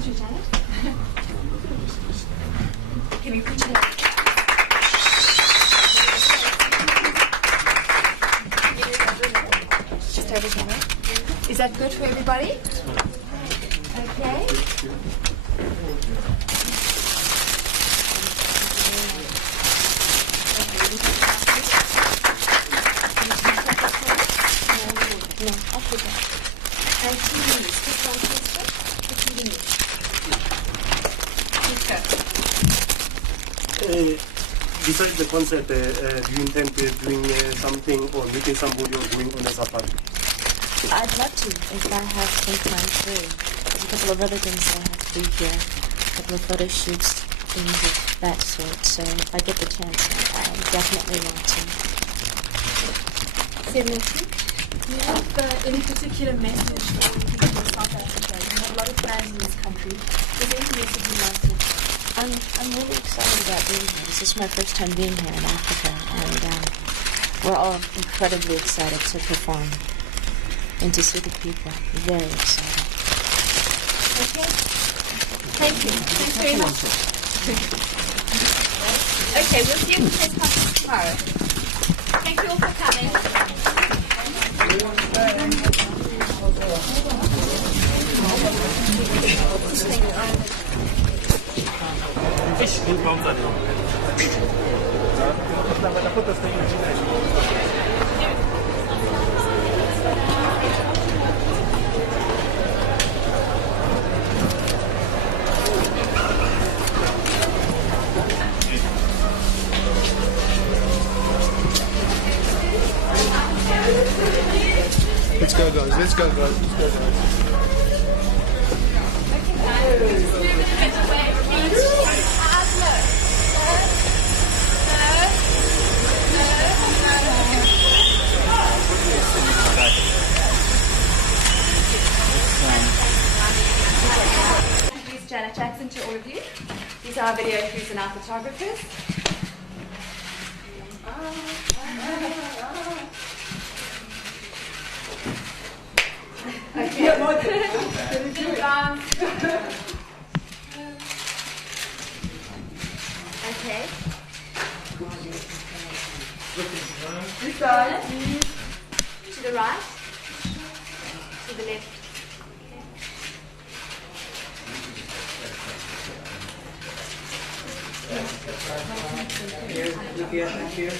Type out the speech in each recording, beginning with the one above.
behind you, Janet. Can we put you there? Just over here. Is that good for everybody? Okay. No, I'll put that. And 2 minutes. Just one question for 2 minutes. Besides the concert, do you intend to doing something or meeting somebody or going on a safari? I'd love to, if I have some time free. There's a couple of other things that I have to do here, a couple of photo shoots, things of that sort. So if I get the chance, I definitely want to. Do you have any particular message for the people of South Africa? You have a lot of fans in this country. Is there any message you'd like to? I'm really excited about being here. This is my first time being here in Africa, and we're all incredibly excited to perform and to see the people. Very excited. Okay. Thank you. Thanks very much. Okay, we'll see you at the press conference tomorrow. Thank you all for coming. Let's go, guys. Let's go, guys. Let's go, guys. Introduce Janet Jackson to all of you. These are our video crews and our photographers. Okay. Okay. This side. To the right. To the left. Here, look at here.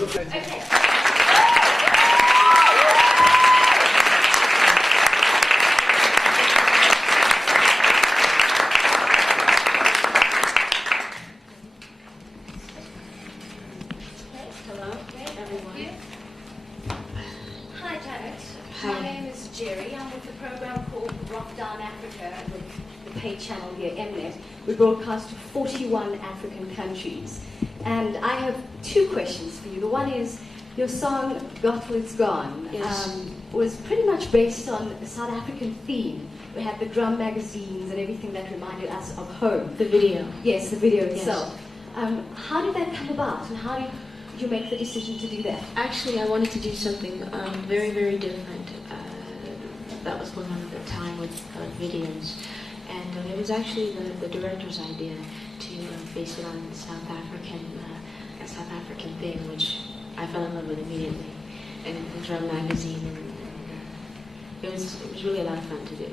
Okay. Hi, Janet. Hi. My name is Jerry. I'm with a program called Rock Down Africa with the paid channel here, Ennerdale. We broadcast to 41 African countries. And I have 2 questions for you. The one is, your song, Got Till It's Gone, Yes. was pretty much based on a South African theme. We had the drum magazines and everything that reminded us of home. The video. Yes, the video Yes. itself. How did that come about, and how did you make the decision to do that? Actually, I wanted to do something very, very different. That was going on at the time with videos. And it was actually the director's idea to base it on South African thing, which I fell in love with immediately. And the drum magazine, and it was really a lot of fun to do.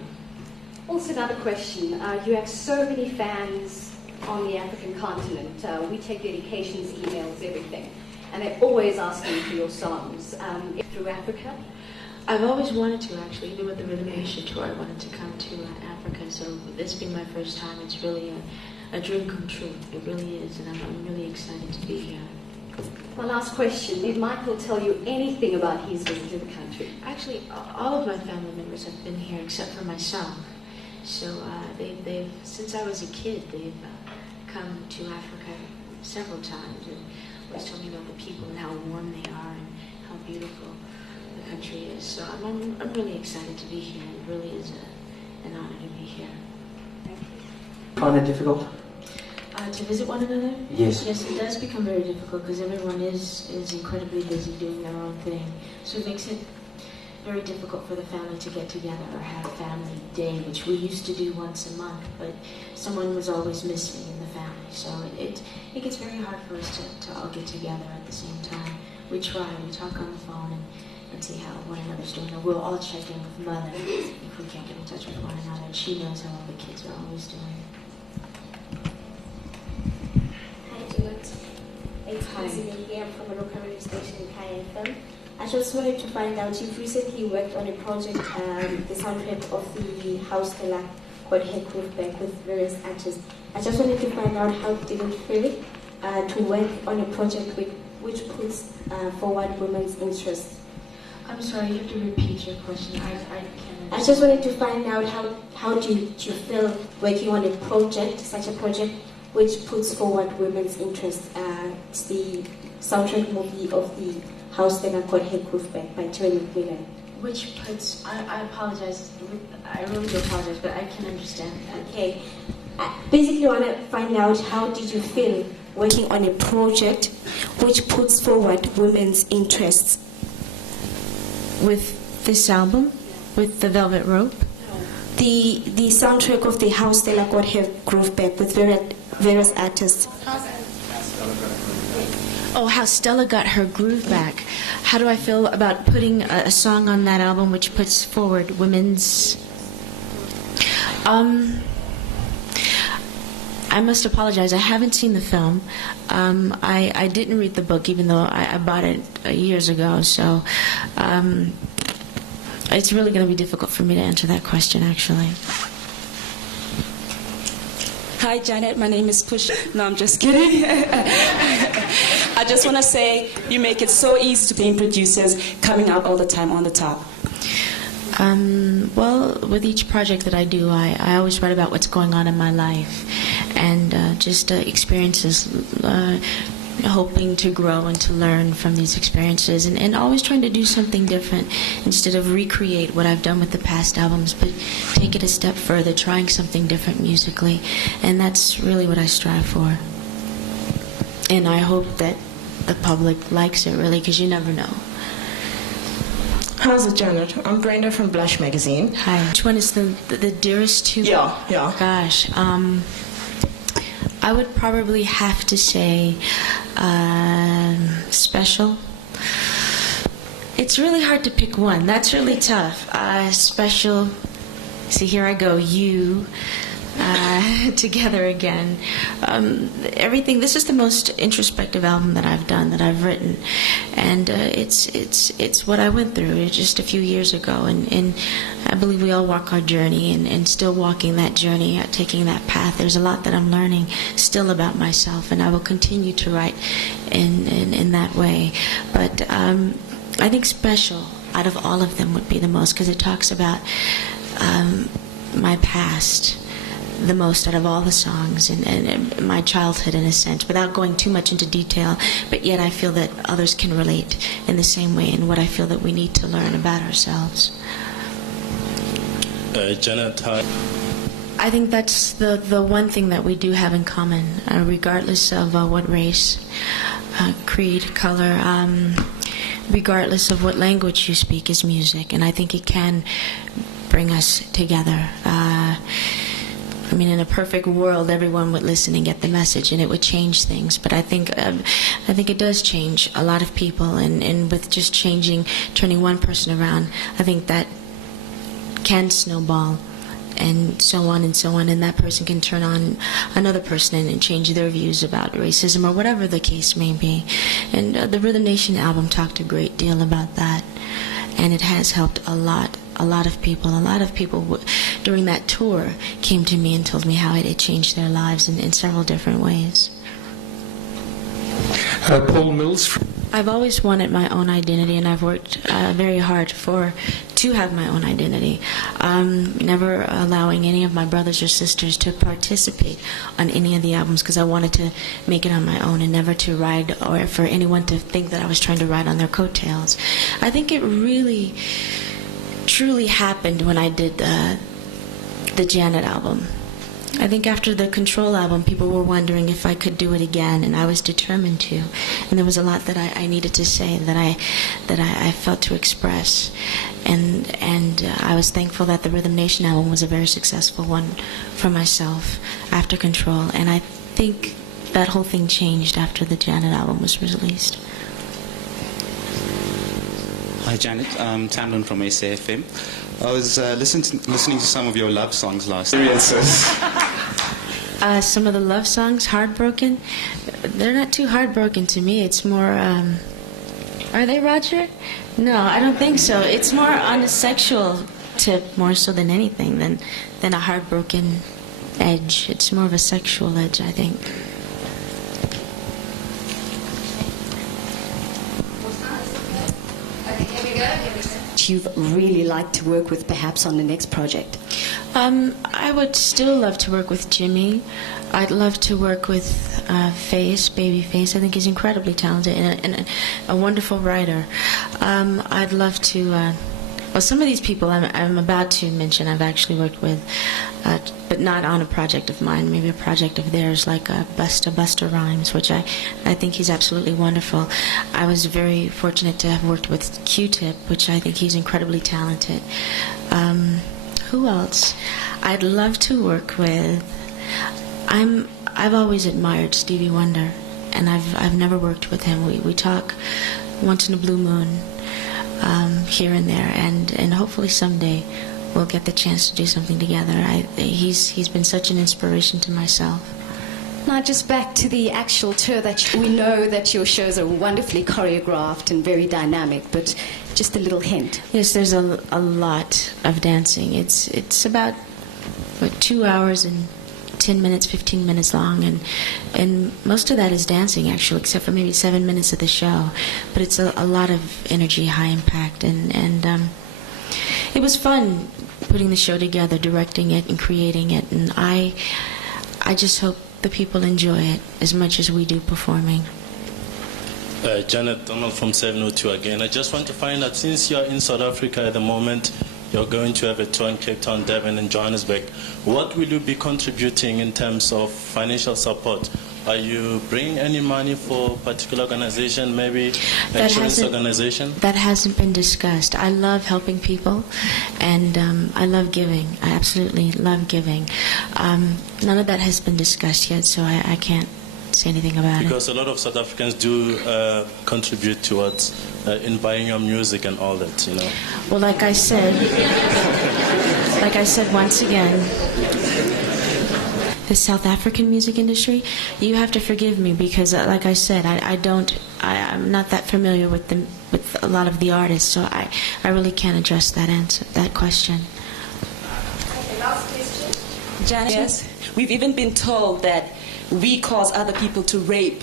Also, another question. You have so many fans on the African continent. We take dedications, emails, everything. And they're always asking for your songs. Through Africa? I've always wanted to, actually, even with the Rhythm Nation tour, I wanted to come to Africa. So this being my first time, it's really a dream come true. It really is, and I'm really excited to be here. My last question. Did Michael tell you anything about his visit to the country? Actually, all of my family members have been here except for myself. So they've since I was a kid, they've come to Africa several times and always told me about the people and how warm they are and how beautiful the country is. So I'm really excited to be here. It really is an honor to be here. Find it difficult? To visit one another? Yes. Yes, it does become very difficult because everyone is incredibly busy doing their own thing. So it makes it very difficult for the family to get together or have family day, which we used to do once a month, but someone was always missing in the family. So it gets very hard for us to all get together at the same time. We try, we talk on the phone and see how one another's doing. And we'll all check in with Mother if we can't get in touch with one another, and she knows how all the kids are always doing. Hi, Janet. It's Hansi here from a local radio station in KFM. I just wanted to find out, you've recently worked on a project, the soundtrack of the house Stella called Head Groove Back with various artists. I just wanted to find out how did it feel to work on a project which puts forward women's interests. I'm sorry, you have to repeat your question. I can't. I just wanted to find out how do you feel working on a project, such a project, which puts forward women's interests. It's the soundtrack movie of the house Stella called Head Groove Back by Terry McMillan. Which puts, I apologize, I really do apologize, but I can understand. Okay. I basically want to find out how did you feel working on a project which puts forward women's interests. With this album? With the Velvet Rope? The soundtrack of the house Stella got her groove back with various artists. Oh, how Stella got her groove back. How do I feel about putting a song on that album which puts forward women's... I must apologize. I haven't seen the film. I didn't read the book, even though I bought it years ago. So it's really going to be difficult for me to answer that question, actually. Hi, Janet. My name is Push. No, I'm just kidding. I just want to say you make it so easy to being producers, coming out all the time on the top. Well, with each project that I do, I always write about what's going on in my life and just experiences, hoping to grow and to learn from these experiences and always trying to do something different instead of recreate what I've done with the past albums, but take it a step further, trying something different musically. And that's really what I strive for. And I hope that the public likes it, really, because you never know. How's it, Janet? I'm Brenda from Blush Magazine. Hi. Which one is the dearest to me? Yeah. Gosh, I would probably have to say Special. It's really hard to pick one. That's really tough. Special. See, here I go. You. Together again. Everything. This is the most introspective album that I've done, that I've written, and it's what I went through just a few years ago, and I believe we all walk our journey, and still walking that journey, taking that path. There's a lot that I'm learning still about myself, and I will continue to write in that way. But I think Special, out of all of them, would be the most, because it talks about my past the most out of all the songs, and my childhood, in a sense, without going too much into detail, but yet I feel that others can relate in the same way, and what I feel that we need to learn about ourselves. Janet, hi. I think that's the one thing that we do have in common, regardless of what race, creed, color, regardless of what language you speak, is music, and I think it can bring us together. I mean, in a perfect world, everyone would listen and get the message, and it would change things. But I think it does change a lot of people, and with just turning one person around, I think that can snowball, and so on, and that person can turn on another person and change their views about racism or whatever the case may be. And the Rhythm Nation album talked a great deal about that, and it has helped a lot of people. A lot of people during that tour came to me and told me how it changed their lives in several different ways. Paul Mills. I've always wanted my own identity, and I've worked very hard to have my own identity. Never allowing any of my brothers or sisters to participate on any of the albums, because I wanted to make it on my own and never to ride, or for anyone to think that I was trying to ride on their coattails. I think it really truly happened when I did the Janet album. I think after the Control album, people were wondering if I could do it again, and I was determined to. And there was a lot that I needed to say, that I felt to express. And I was thankful that the Rhythm Nation album was a very successful one for myself after Control. And I think that whole thing changed after the Janet album was released. Hi Janet, I'm Tamlin from SAFM. I was listening to some of your love songs last experiences. Some of the love songs, Heartbroken, they're not too heartbroken to me. It's more, are they, Roger? No, I don't think so. It's more on a sexual tip, more so than anything, than a heartbroken edge. It's more of a sexual edge, I think. You'd really like to work with perhaps on the next project? I would still love to work with Jimmy. I'd love to work with Babyface. I think he's incredibly talented and a wonderful writer. I'd love to, well, some of these people I'm about to mention I've actually worked with, but not on a project of mine, maybe a project of theirs, like Busta Rhymes, which I think he's absolutely wonderful. I was very fortunate to have worked with Q-Tip, which I think he's incredibly talented. Who else? I'd love to work with. I've always admired Stevie Wonder, and I've never worked with him. We talk once in a blue moon, here and there, and hopefully someday we'll get the chance to do something together. He's been such an inspiration to myself. Now, just back to the actual tour, that we know that your shows are wonderfully choreographed and very dynamic, but just a little hint. Yes, there's a lot of dancing. It's about 2 hours and 10 minutes, 15 minutes long, and most of that is dancing, actually, except for maybe 7 minutes of the show. But it's a lot of energy, high impact, and it was fun putting the show together, directing it and creating it, and I just hope the people enjoy it as much as we do performing. Janet Donald from 702 again. I just want to find out, since you're in South Africa at the moment, you're going to have a tour in Cape Town, Durban and Johannesburg. What will you be contributing in terms of financial support? Are you bringing any money for a particular organization, maybe a insurance organization? That hasn't been discussed. I love helping people, and I love giving. I absolutely love giving. None of that has been discussed yet, so I can't say anything about it. Because a lot of South Africans do contribute towards in buying your music and all that, you know. Well, like I said once again, the South African music industry, you have to forgive me because, like I said, I'm not that familiar with a lot of the artists, so I really can't address that question. Last question. Janet, yes, we've even been told that we cause other people to rape.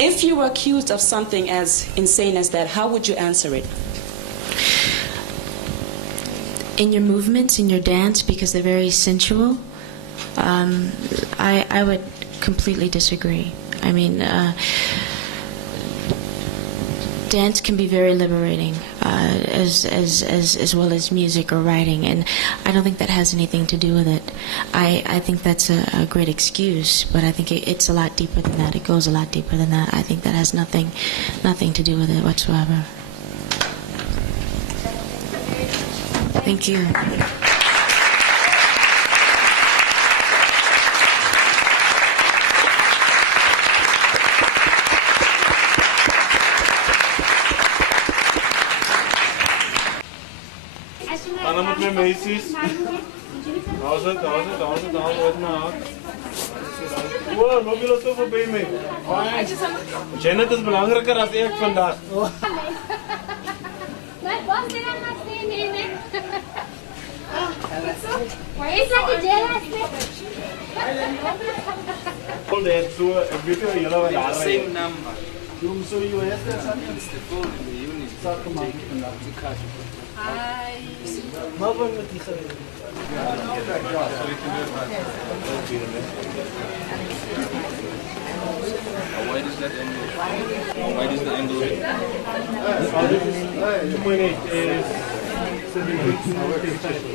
If you were accused of something as insane as that, how would you answer it? In your movements, in your dance, because they're very sensual, I would completely disagree. I mean, dance can be very liberating, as well as music or writing, and I don't think that has anything to do with it. I think that's a great excuse, but I think it's a lot deeper than that. It goes a lot deeper than that. I think that has nothing to do with it whatsoever. Thank you. Met mijn meisjes. Daar zit uit mijn hart. Wow, nog jullie zo voorbij mij. Janet is belangrijker dan ik vandaag. Same number. So you have that? It's the phone in the unit. Hi. Why does that angle? Why does the angle? 2.8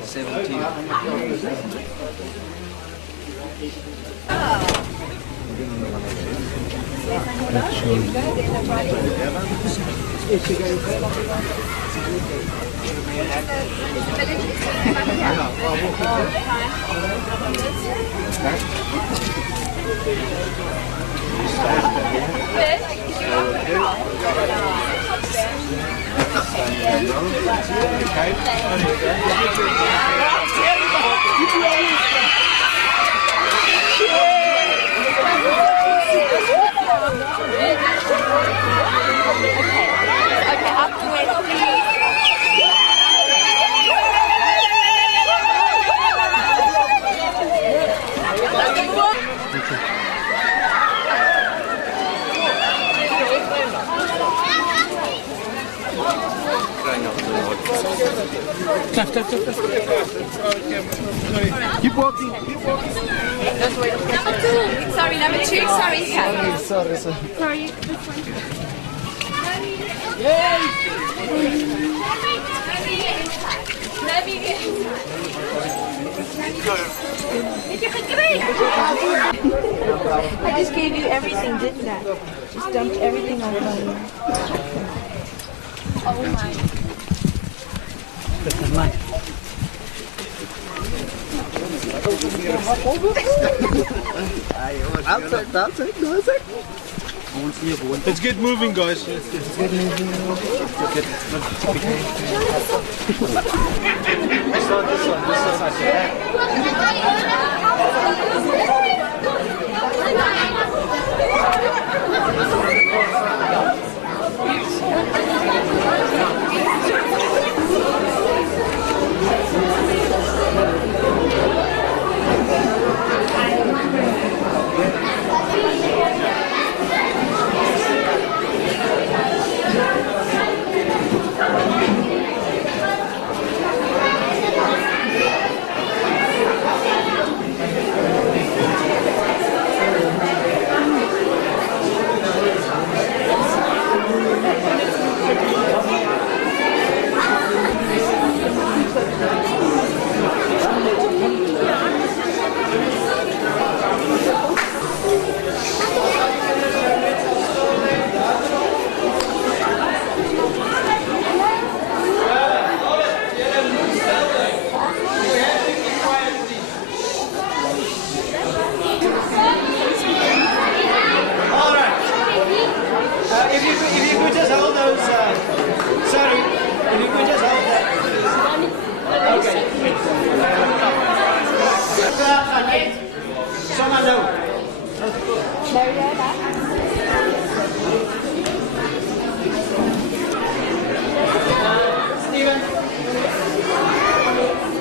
is 17. Keep walking. Sorry, number 2. Sorry, Kat. Sorry. Sorry, this one. I just gave you everything, didn't I? Just dumped everything on you. Oh my. This is mine. Let's get moving, guys.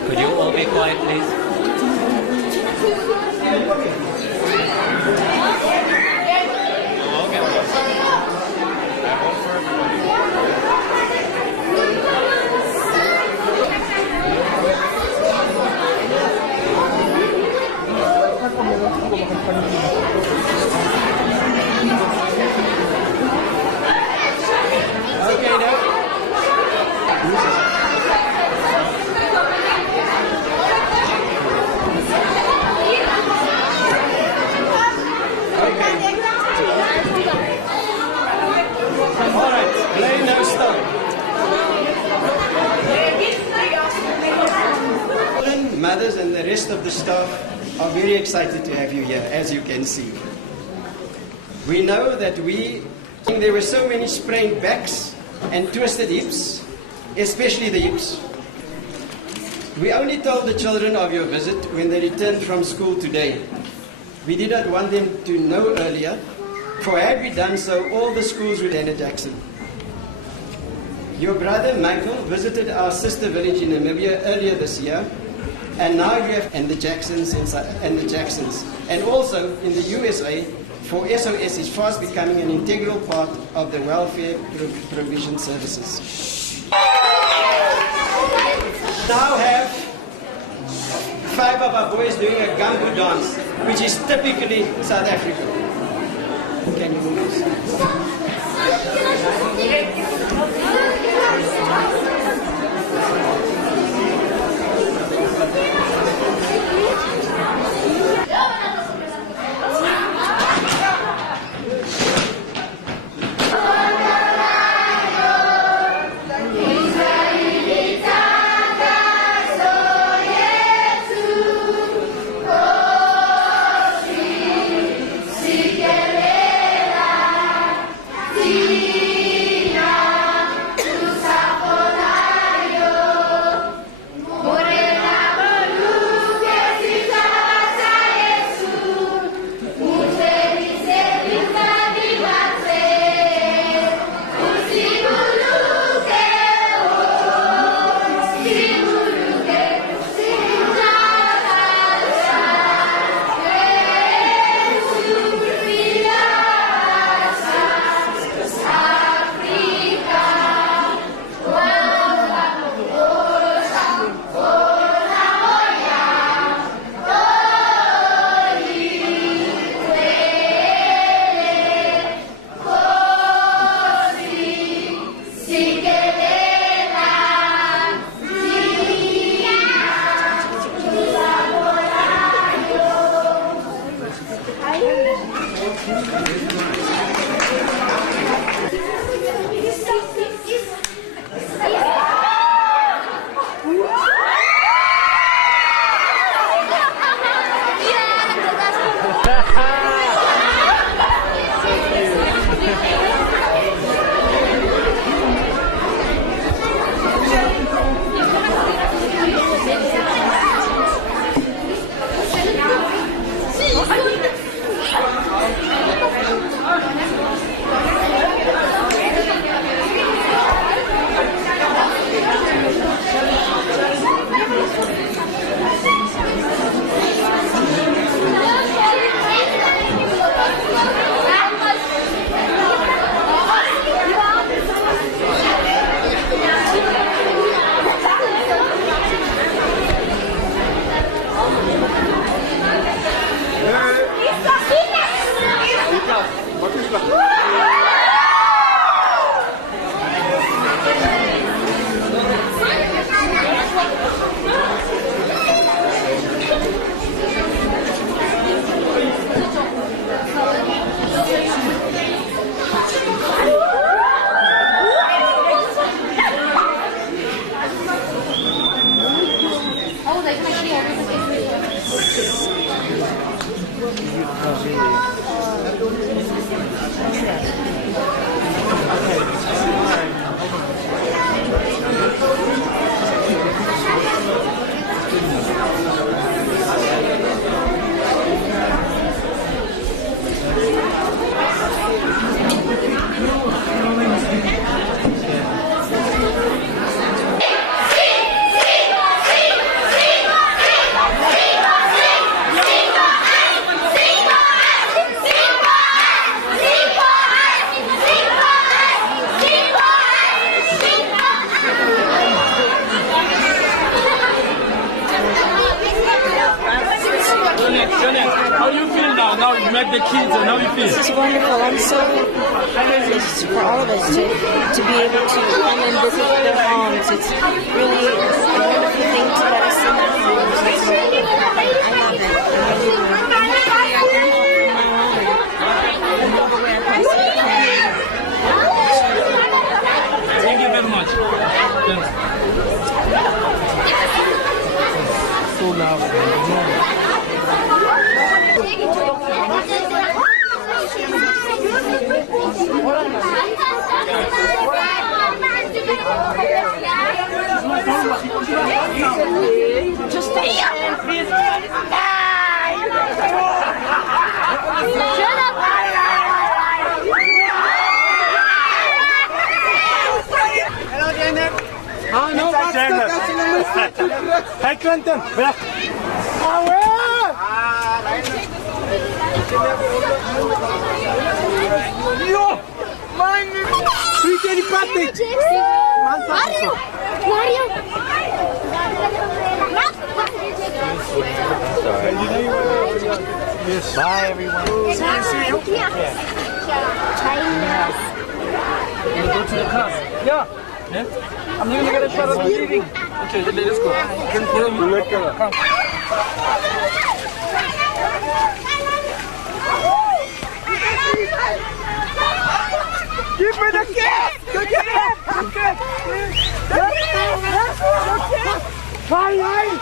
Could you all be quiet, please? Mothers and the rest of the staff are very excited to have you here, as you can see. We know that there were so many sprained backs and twisted hips, especially the hips. We only told the children of your visit when they returned from school today. We did not want them to know earlier, for had we done so, all the schools would end at Jackson. Your brother Michael visited our sister village in Namibia earlier this year, and now you have and the Jacksons, and also in the USA, for SOS is fast becoming an integral part of the welfare provision services. Now have 5 of our boys doing a gumbo dance, which is typically South African. Can you move this? How do you feel now? Now you met the kids and how you feel? This is wonderful. I'm so privileged for all of us to be able to come and visit their homes. It's really a wonderful thing to let us in their homes. I love it. Thank you very much. So loud. Just stay up. Hello, Janet. Oh, no, Hey, Clinton. Yo, meine Güte, die Patrick. Mario. Yes. Bye, everyone. See you. You go to the class. Yeah. I'm going to get a shot of the leaving. Okay, let's go. Come. Give me the cat! The cat! Bye.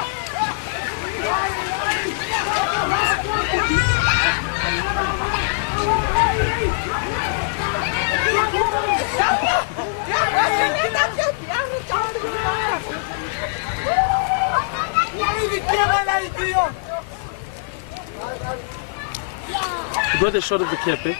You got a shot of the cap, eh?